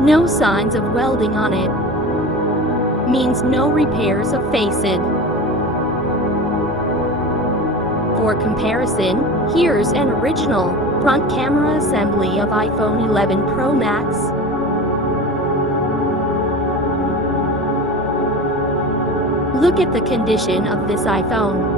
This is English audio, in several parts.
No signs of welding on it. Means no repairs of facade. For comparison, here's an original front camera assembly of iPhone 11 Pro Max. Look at the condition of this iPhone.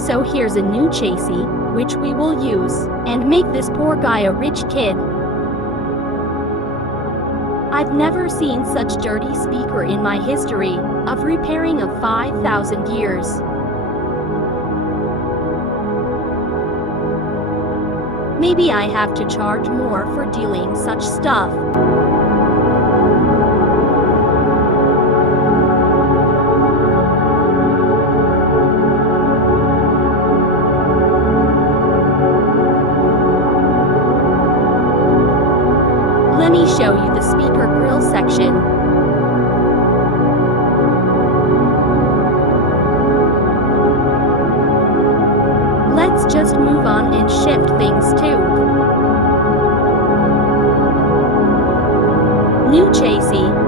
So here's a new chassis, which we will use, and make this poor guy a rich kid. I've never seen such dirty speaker in my history of repairing of 5,000 years. Maybe I have to charge more for dealing such stuff. Let me show you the speaker grill section. Let's just move on and shift things too. New chassis.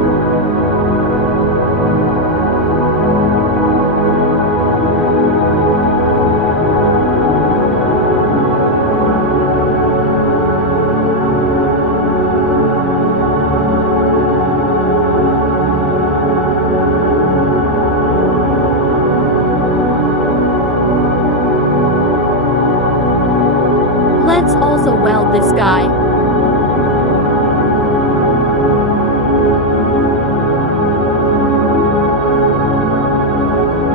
Let's also weld this guy.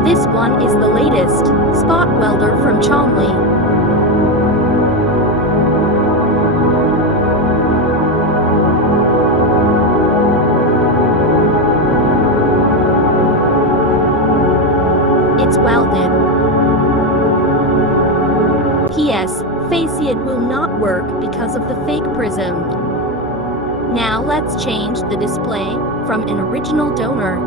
This one is the latest spot welder from Chomley. It's welded. P.S. Facade will not work because of the fake prism. Now let's change the display from an original donor.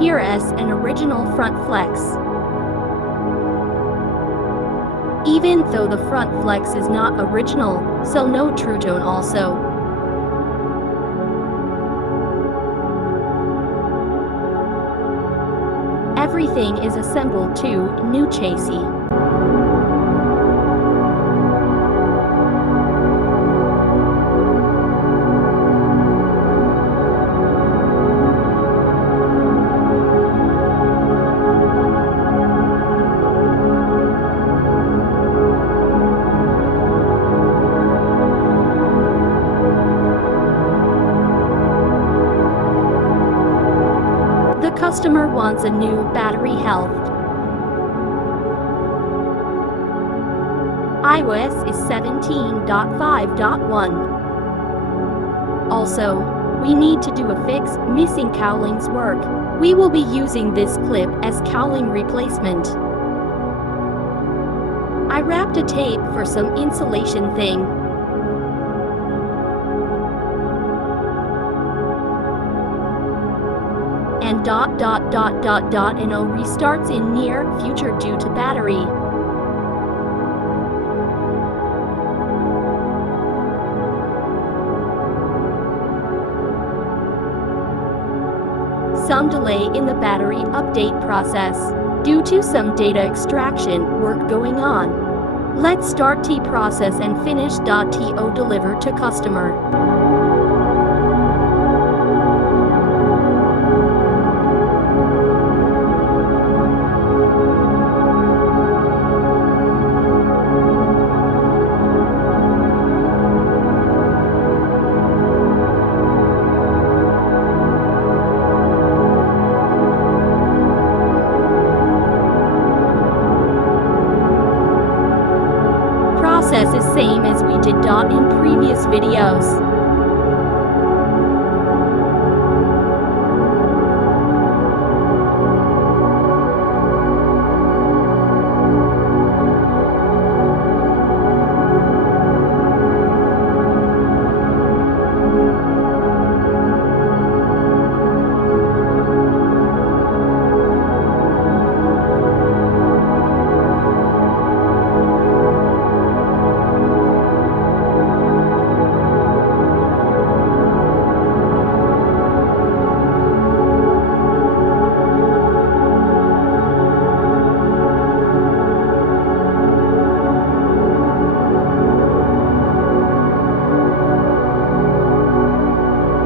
Here is an original front flex. Even though the front flex is not original, so no true tone also. Everything is assembled to new chassis. Customer wants a new battery health. iOS is 17.5.1. Also, we need to do a fix missing cowling's work. We will be using this clip as cowling replacement. I wrapped a tape for some insulation thing. And no restarts in near future due to battery. Some delay in the battery update process due to some data extraction work going on. Let's start T process and finish. To deliver to customer. Process is same as we did in previous videos.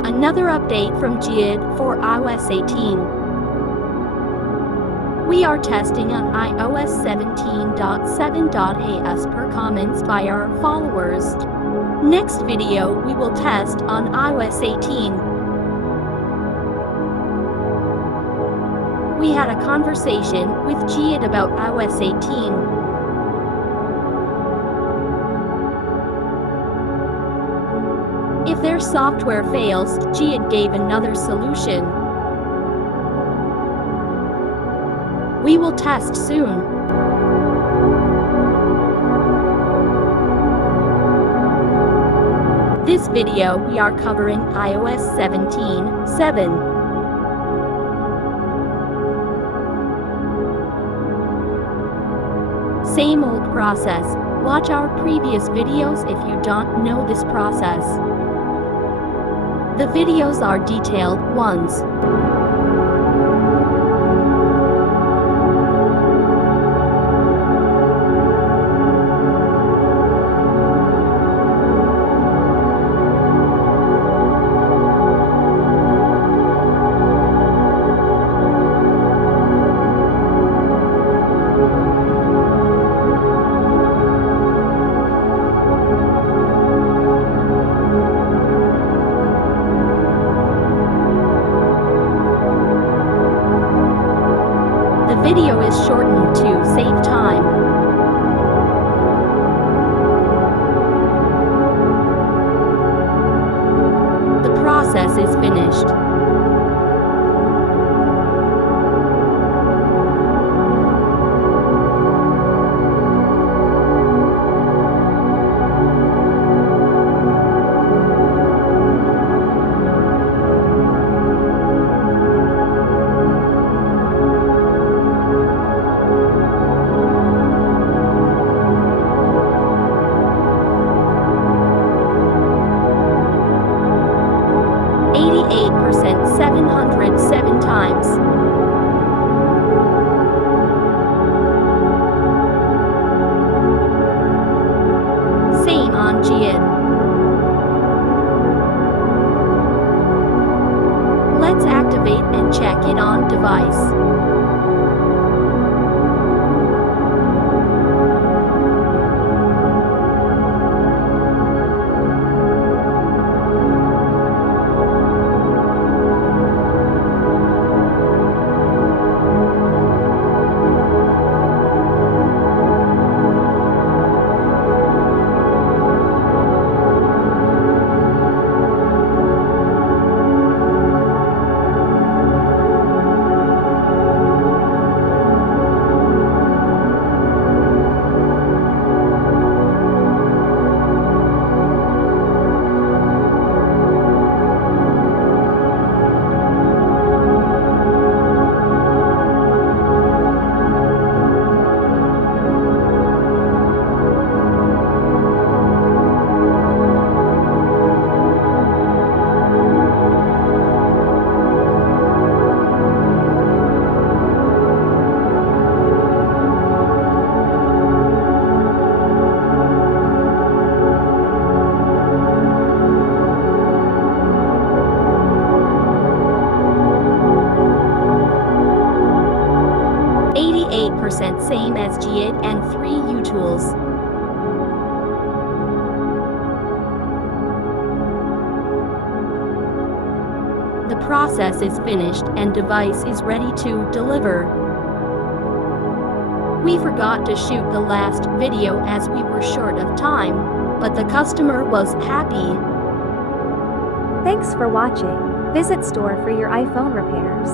Another update from JCID for iOS 18. We are testing on iOS 17.7 as per comments by our followers. Next video we will test on iOS 18. We had a conversation with JCID about iOS 18. If their software fails, JCID gave another solution. We will test soon. This video we are covering iOS 17.7. Same old process. Watch our previous videos if you don't know this process. The videos are detailed ones. The video is shortened to save time. The process is finished. 100% same as JCID and 3U tools. The process is finished and device is ready to deliver. We forgot to shoot the last video as we were short of time, but the customer was happy. Thanks for watching. Visit store for your iPhone repairs.